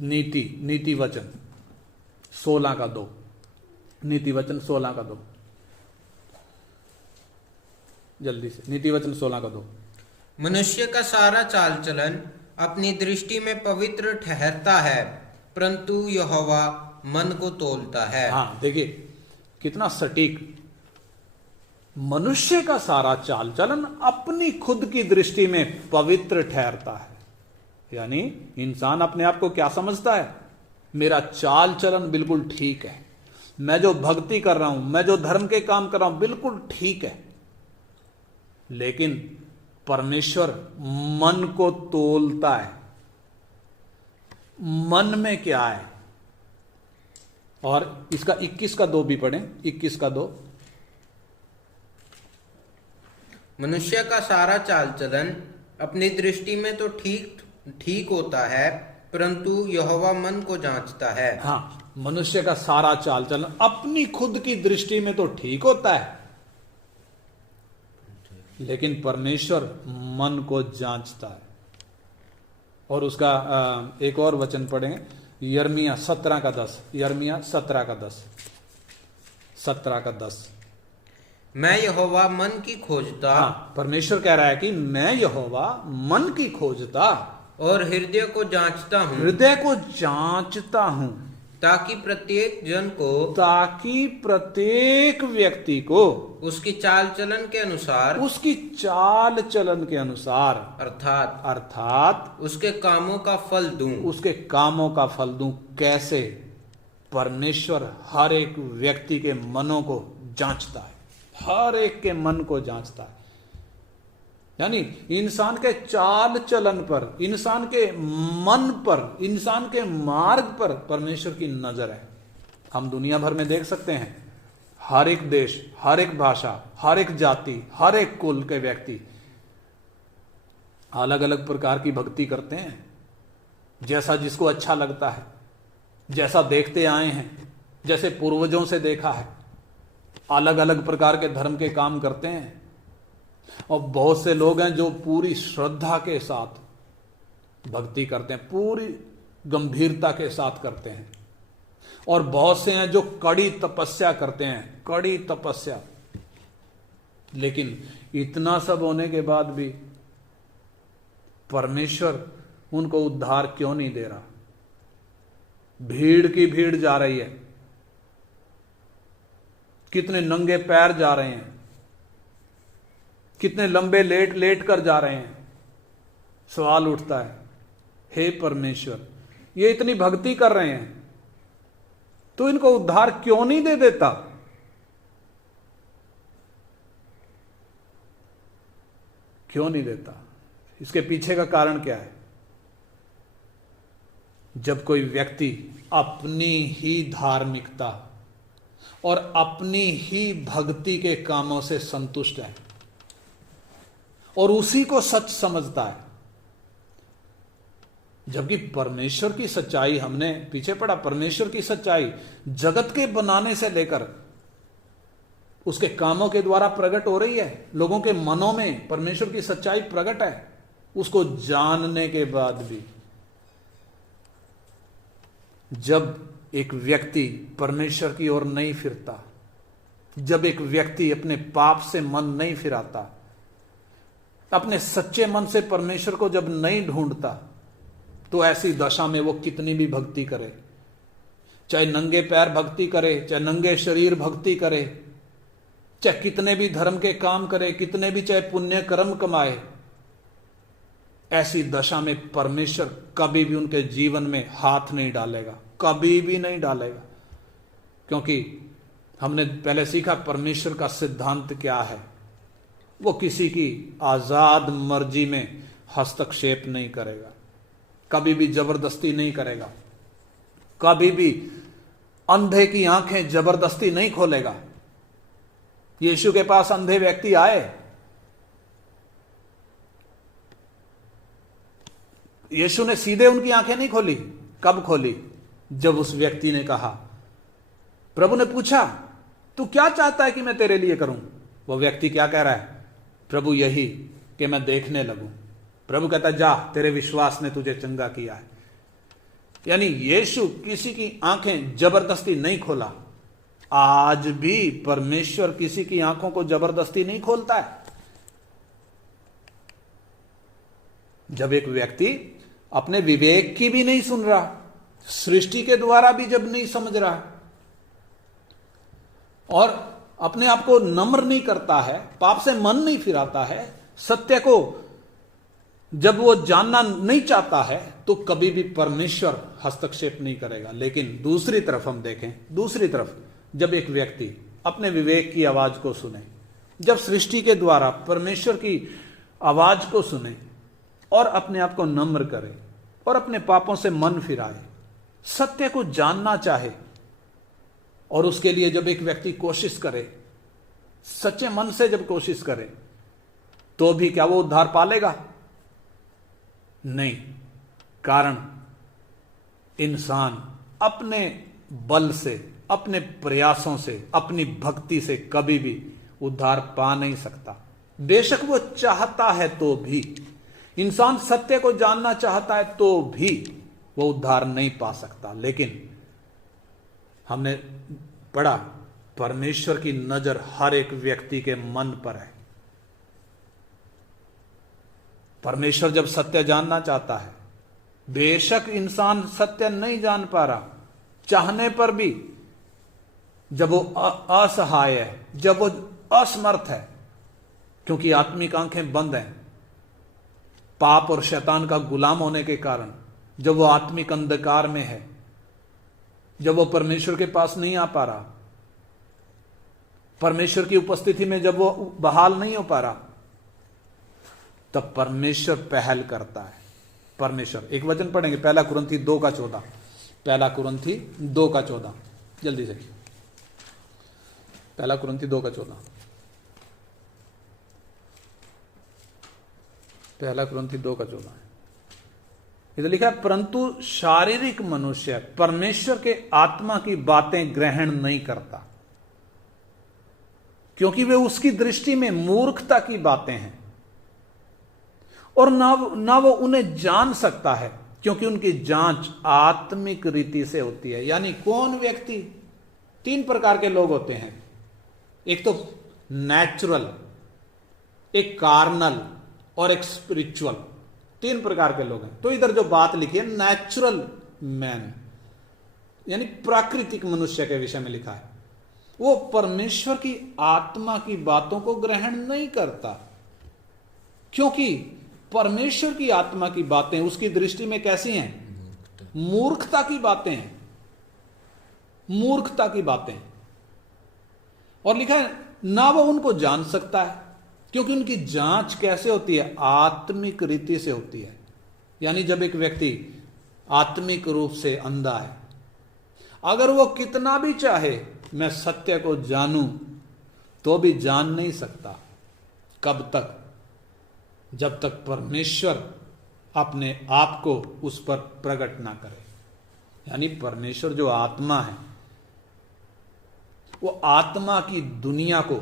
नीति वचन 16:2, नीति वचन 16:2, जल्दी से, नीति वचन 16:2। मनुष्य का सारा चाल चलन अपनी दृष्टि में पवित्र ठहरता है, परंतु यहोवा मन को तौलता है। हाँ, देखिए कितना सटीक। मनुष्य का सारा चाल चलन अपनी खुद की दृष्टि में पवित्र ठहरता है। यानी इंसान अपने आप को क्या समझता है? मेरा चाल चलन बिल्कुल ठीक है, मैं जो भक्ति कर रहा हूं, मैं जो धर्म के काम कर रहा हूं, बिल्कुल ठीक है। लेकिन परमेश्वर मन को तौलता है। मन में क्या है? और इसका 21:2 भी पढ़ें, 21:2। मनुष्य का सारा चाल चलन अपनी दृष्टि में तो ठीक होता है, परंतु यहोवा मन को जांचता है। हाँ, मनुष्य का सारा चाल चलन अपनी खुद की दृष्टि में तो ठीक होता है, लेकिन परमेश्वर मन को जांचता है। और उसका एक और वचन पढ़ेंगे, यिर्मयाह 17:10, यिर्मयाह 17:10, 17:10। मैं यहोवा मन की खोजता। हाँ, परमेश्वर कह रहा है कि मैं यहोवा मन की खोजता और हृदय को जांचता हूँ, हृदय को जांचता हूं, ताकि प्रत्येक जन को, ताकि प्रत्येक व्यक्ति को उसकी चाल चलन के अनुसार, उसकी चाल चलन के अनुसार, अर्थात उसके कामों का फल दूं। उसके कामों का फल दूं। कैसे? परमेश्वर हर एक व्यक्ति के मनों को जांचता है, हर एक के मन को जांचता है। यानी इंसान के चाल चलन पर, इंसान के मन पर, इंसान के मार्ग पर परमेश्वर की नजर है। हम दुनिया भर में देख सकते हैं, हर एक देश, हर एक भाषा, हर एक जाति, हर एक कुल के व्यक्ति अलग अलग प्रकार की भक्ति करते हैं, जैसा जिसको अच्छा लगता है, जैसा देखते आए हैं, जैसे पूर्वजों से देखा है। अलग अलग प्रकार के धर्म के काम करते हैं। और बहुत से लोग हैं जो पूरी श्रद्धा के साथ भक्ति करते हैं, पूरी गंभीरता के साथ करते हैं। और बहुत से हैं जो कड़ी तपस्या करते हैं, कड़ी तपस्या। लेकिन इतना सब होने के बाद भी परमेश्वर उनको उद्धार क्यों नहीं दे रहा? भीड़ की भीड़ जा रही है, कितने नंगे पैर जा रहे हैं, कितने लंबे लेट लेट कर जा रहे हैं। सवाल उठता है, हे परमेश्वर, ये इतनी भक्ति कर रहे हैं तो इनको उद्धार क्यों नहीं दे देता? क्यों नहीं देता? इसके पीछे का कारण क्या है? जब कोई व्यक्ति अपनी ही धार्मिकता और अपनी ही भक्ति के कामों से संतुष्ट है और उसी को सच समझता है, जबकि परमेश्वर की सच्चाई, हमने पीछे पढ़ा, परमेश्वर की सच्चाई जगत के बनाने से लेकर उसके कामों के द्वारा प्रकट हो रही है। लोगों के मनों में परमेश्वर की सच्चाई प्रकट है। उसको जानने के बाद भी जब एक व्यक्ति परमेश्वर की ओर नहीं फिरता, जब एक व्यक्ति अपने पाप से मन नहीं फिराता, अपने सच्चे मन से परमेश्वर को जब नहीं ढूंढता, तो ऐसी दशा में वो कितनी भी भक्ति करे, चाहे नंगे पैर भक्ति करे, चाहे नंगे शरीर भक्ति करे, चाहे कितने भी धर्म के काम करे, कितने भी चाहे पुण्य कर्म कमाए, ऐसी दशा में परमेश्वर कभी भी उनके जीवन में हाथ नहीं डालेगा, कभी भी नहीं डालेगा। क्योंकि हमने पहले सीखा परमेश्वर का सिद्धांत क्या है। वो किसी की आजाद मर्जी में हस्तक्षेप नहीं करेगा, कभी भी जबरदस्ती नहीं करेगा। कभी भी अंधे की आंखें जबरदस्ती नहीं खोलेगा। यीशु के पास अंधे व्यक्ति आए, यीशु ने सीधे उनकी आंखें नहीं खोली। कब खोली? जब उस व्यक्ति ने कहा, प्रभु ने पूछा, तू क्या चाहता है कि मैं तेरे लिए करूं? वो व्यक्ति क्या कह रहा है? प्रभु यही कि मैं देखने लगूं। प्रभु कहता, जा, तेरे विश्वास ने तुझे चंगा किया है। यानी यीशु किसी की आंखें जबरदस्ती नहीं खोला। आज भी परमेश्वर किसी की आंखों को जबरदस्ती नहीं खोलता है। जब एक व्यक्ति अपने विवेक की भी नहीं सुन रहा, सृष्टि के द्वारा भी जब नहीं समझ रहा, और अपने आप को नम्र नहीं करता है, पाप से मन नहीं फिराता है, सत्य को जब वो जानना नहीं चाहता है, तो कभी भी परमेश्वर हस्तक्षेप नहीं करेगा। लेकिन दूसरी तरफ हम देखें, दूसरी तरफ जब एक व्यक्ति अपने विवेक की आवाज को सुने, जब सृष्टि के द्वारा परमेश्वर की आवाज को सुने और अपने आप को नम्र करे और अपने पापों से मन फिराए, सत्य को जानना चाहे, और उसके लिए जब एक व्यक्ति कोशिश करे, सच्चे मन से जब कोशिश करे, तो भी क्या वो उद्धार पालेगा? नहीं। कारण इंसान अपने बल से, अपने प्रयासों से, अपनी भक्ति से कभी भी उद्धार पा नहीं सकता। बेशक वो चाहता है तो भी, इंसान सत्य को जानना चाहता है तो भी वो उद्धार नहीं पा सकता। लेकिन हमने पढ़ा, परमेश्वर की नजर हर एक व्यक्ति के मन पर है। परमेश्वर जब सत्य जानना चाहता है, बेशक इंसान सत्य नहीं जान पा रहा, चाहने पर भी जब वो असहाय है, जब वो असमर्थ है, क्योंकि आत्मिक आंखें बंद हैं, पाप और शैतान का गुलाम होने के कारण, जब वो आत्मिक अंधकार में है, जब वो परमेश्वर के पास नहीं आ पा रहा, परमेश्वर की उपस्थिति में जब वो बहाल नहीं हो पा रहा, तब परमेश्वर पहल करता है। परमेश्वर, एक वचन पढ़ेंगे, 1 कुरिन्थी 2:14, 1 कुरिन्थी 2:14, जल्दी से, 1 कुरिन्थी 2:14, 1 कुरिन्थी 2:14। इधर लिखा है, परंतु शारीरिक मनुष्य परमेश्वर के आत्मा की बातें ग्रहण नहीं करता, क्योंकि वे उसकी दृष्टि में मूर्खता की बातें हैं, और ना वो उन्हें जान सकता है, क्योंकि उनकी जांच आत्मिक रीति से होती है। यानी कौन व्यक्ति, 3 प्रकार के लोग होते हैं, एक तो नेचुरल, एक कार्नल और एक स्पिरिचुअल। 3 प्रकार के लोग हैं। तो इधर जो बात लिखी है, नेचुरल मैन, यानी प्राकृतिक मनुष्य के विषय में लिखा है, वो परमेश्वर की आत्मा की बातों को ग्रहण नहीं करता, क्योंकि परमेश्वर की आत्मा की बातें उसकी दृष्टि में कैसी हैं? मूर्खता की बातें हैं, मूर्खता की बातें। और लिखा है, ना वो उनको जान सकता है, क्योंकि उनकी जांच कैसे होती है? आत्मिक रीति से होती है। यानी जब एक व्यक्ति आत्मिक रूप से अंधा है, अगर वो कितना भी चाहे मैं सत्य को जानूं, तो भी जान नहीं सकता। कब तक? जब तक परमेश्वर अपने आप को उस पर प्रकट ना करे। यानी परमेश्वर जो आत्मा है, वो आत्मा की दुनिया को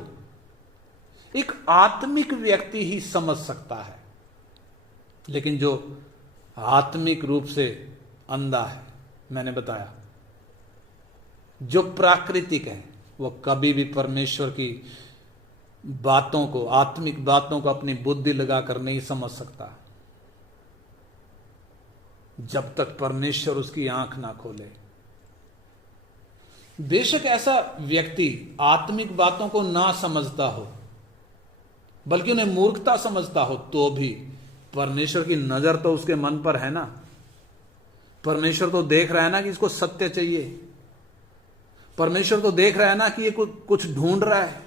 एक आत्मिक व्यक्ति ही समझ सकता है, लेकिन जो आत्मिक रूप से अंधा है, मैंने बताया, जो प्राकृतिक है, वो कभी भी परमेश्वर की बातों को, आत्मिक बातों को अपनी बुद्धि लगाकर नहीं समझ सकता, जब तक परमेश्वर उसकी आंख ना खोले। बेशक ऐसा व्यक्ति आत्मिक बातों को ना समझता हो, बल्कि उन्हें मूर्खता समझता हो, तो भी परमेश्वर की नजर तो उसके मन पर है ना। परमेश्वर तो देख रहा है ना कि इसको सत्य चाहिए, परमेश्वर तो देख रहा है ना कि ये कुछ ढूंढ रहा है,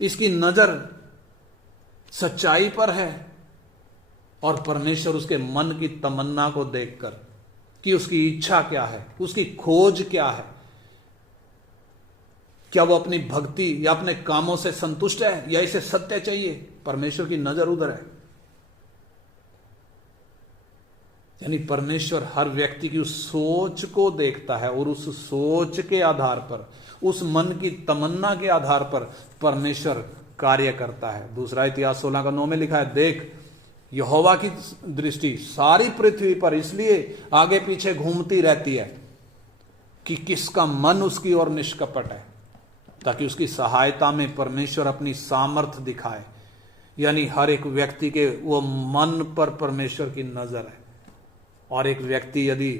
इसकी नजर सच्चाई पर है, और परमेश्वर उसके मन की तमन्ना को देखकर कि उसकी इच्छा क्या है, उसकी खोज क्या है। क्या वो अपनी भक्ति या अपने कामों से संतुष्ट है या इसे सत्य चाहिए? परमेश्वर की नजर उधर है। यानी परमेश्वर हर व्यक्ति की उस सोच को देखता है और उस सोच के आधार पर, उस मन की तमन्ना के आधार पर परमेश्वर कार्य करता है। दूसरा इतिहास 16:9 में लिखा है, देख यहोवा की दृष्टि सारी पृथ्वी पर इसलिए आगे पीछे घूमती रहती है कि किसका मन उसकी ओर निष्कपट है, ताकि उसकी सहायता में परमेश्वर अपनी सामर्थ्य दिखाए। यानी हर एक व्यक्ति के वो मन पर परमेश्वर की नजर है। और एक व्यक्ति यदि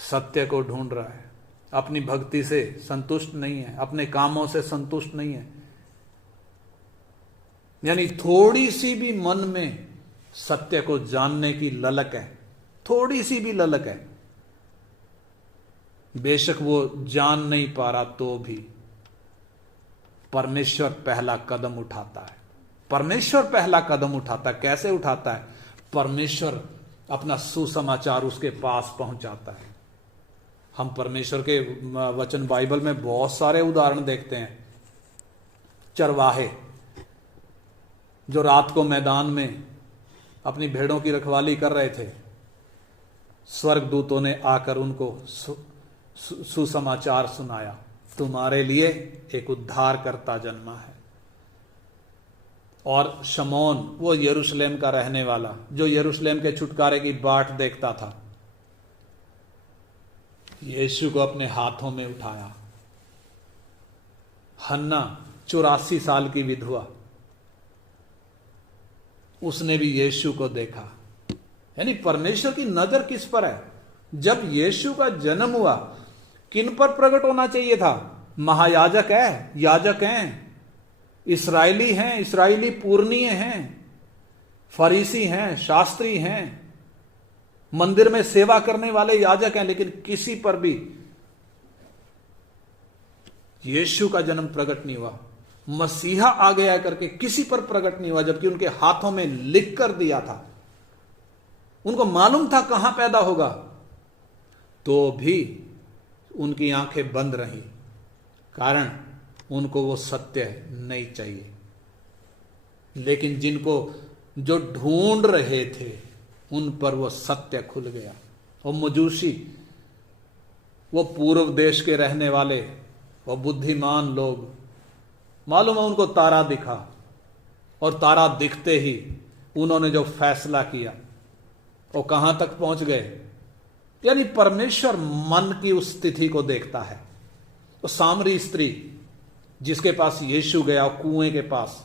सत्य को ढूंढ रहा है, अपनी भक्ति से संतुष्ट नहीं है, अपने कामों से संतुष्ट नहीं है, यानी थोड़ी सी भी मन में सत्य को जानने की ललक है, थोड़ी सी भी ललक है, बेशक वो जान नहीं पा रहा तो भी परमेश्वर पहला कदम उठाता है। परमेश्वर पहला कदम उठाता है। कैसे उठाता है? परमेश्वर अपना सुसमाचार उसके पास पहुंचाता है। हम परमेश्वर के वचन बाइबल में बहुत सारे उदाहरण देखते हैं। चरवाहे जो रात को मैदान में अपनी भेड़ों की रखवाली कर रहे थे, स्वर्गदूतों ने आकर उनको सुसमाचार सुनाया, तुम्हारे लिए एक उद्धारकर्ता जन्मा है। और शमौन, वो यरूशलेम का रहने वाला, जो यरूशलेम के छुटकारे की बाट देखता था, यीशु को अपने हाथों में उठाया। हन्ना 84 साल की विधवा, उसने भी यीशु को देखा। यानी परमेश्वर की नजर किस पर है? जब यीशु का जन्म हुआ, किन पर प्रकट होना चाहिए था? महायाजक है, याजक हैं, इस्राएली हैं, इस्राएली पूर्णीय हैं, फरीसी हैं, शास्त्री हैं, मंदिर में सेवा करने वाले याजक हैं, लेकिन किसी पर भी यीशु का जन्म प्रकट नहीं हुआ। मसीहा आ गया करके किसी पर प्रकट नहीं हुआ, जबकि उनके हाथों में लिख कर दिया था। उनको मालूम था कहां पैदा होगा, तो भी उनकी आंखें बंद रही, कारण उनको वो सत्य नहीं चाहिए। लेकिन जिनको जो ढूंढ रहे थे, उन पर वो सत्य खुल गया। वो मजूसी, वो पूर्व देश के रहने वाले, वो बुद्धिमान लोग, मालूम है उनको तारा दिखा, और तारा दिखते ही उन्होंने जो फैसला किया, वो कहां तक पहुंच गए। यानी परमेश्वर मन की उस स्थिति को देखता है। तो सामरी स्त्री जिसके पास यीशु गया, कुएं के पास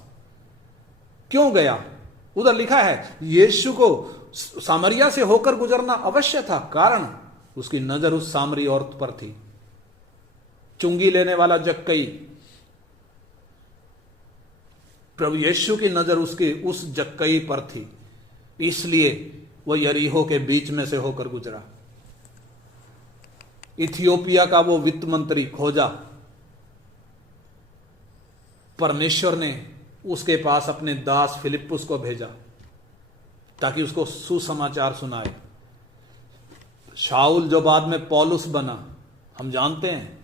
क्यों गया? उधर लिखा है यीशु को सामरिया से होकर गुजरना अवश्य था, कारण उसकी नजर उस सामरी औरत पर थी। चुंगी लेने वाला जक्कई, प्रभु यीशु की नजर उसकी उस जक्कई पर थी, इसलिए वह यरीहो के बीच में से होकर गुजरा। इथियोपिया का वो वित्त मंत्री खोजा, परमेश्वर ने उसके पास अपने दास फिलिप्पुस को भेजा ताकि उसको सुसमाचार सुनाए। शाऊल जो बाद में पौलुस बना, हम जानते हैं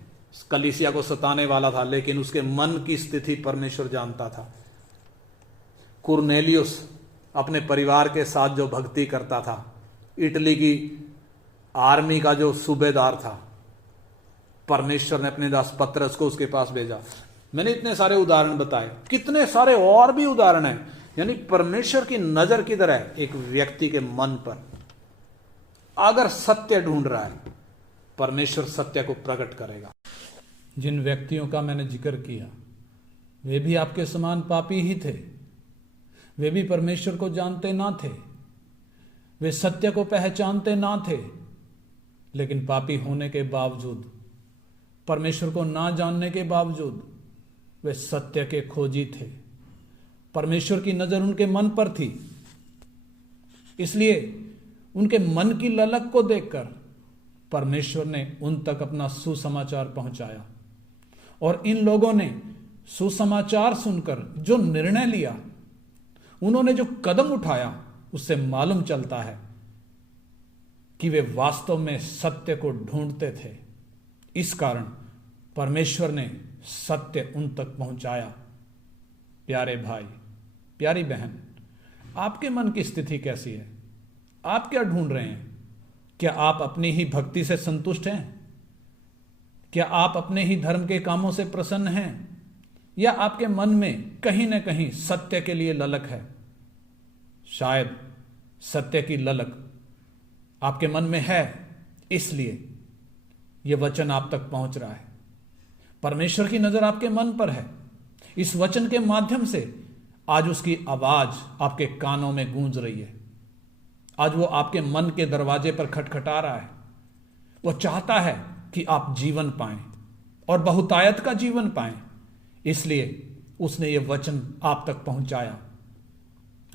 कलीसिया को सताने वाला था, लेकिन उसके मन की स्थिति परमेश्वर जानता था। कुरनेलियुस अपने परिवार के साथ जो भक्ति करता था, इटली की आर्मी का जो सूबेदार था, परमेश्वर ने अपने दास पतरस को उसके पास भेजा। मैंने इतने सारे उदाहरण बताए, कितने सारे और भी उदाहरण हैं। यानी परमेश्वर की नजर किधर है? एक व्यक्ति के मन पर। अगर सत्य ढूंढ रहा है, परमेश्वर सत्य को प्रकट करेगा। जिन व्यक्तियों का मैंने जिक्र किया, वे भी आपके समान पापी ही थे। वे भी परमेश्वर को जानते ना थे, वे सत्य को पहचानते ना थे, लेकिन पापी होने के बावजूद, परमेश्वर को ना जानने के बावजूद, वे सत्य के खोजी थे। परमेश्वर की नजर उनके मन पर थी, इसलिए उनके मन की ललक को देखकर परमेश्वर ने उन तक अपना सुसमाचार पहुंचाया। और इन लोगों ने सुसमाचार सुनकर जो निर्णय लिया, उन्होंने जो कदम उठाया, उससे मालूम चलता है कि वे वास्तव में सत्य को ढूंढते थे। इस कारण परमेश्वर ने सत्य उन तक पहुंचाया। प्यारे भाई, प्यारी बहन, आपके मन की स्थिति कैसी है? आप क्या ढूंढ रहे हैं? क्या आप अपनी ही भक्ति से संतुष्ट हैं? क्या आप अपने ही धर्म के कामों से प्रसन्न हैं? या आपके मन में कहीं ना कहीं सत्य के लिए ललक है? शायद सत्य की ललक आपके मन में है, इसलिए यह वचन आप तक पहुंच रहा है। परमेश्वर की नजर आपके मन पर है। इस वचन के माध्यम से आज उसकी आवाज आपके कानों में गूंज रही है। आज वो आपके मन के दरवाजे पर खटखटा रहा है। वो चाहता है कि आप जीवन पाएं और बहुतायत का जीवन पाएं। इसलिए उसने ये वचन आप तक पहुंचाया।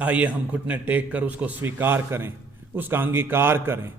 आइए हम घुटने टेक कर उसको स्वीकार करें, उसका अंगीकार करें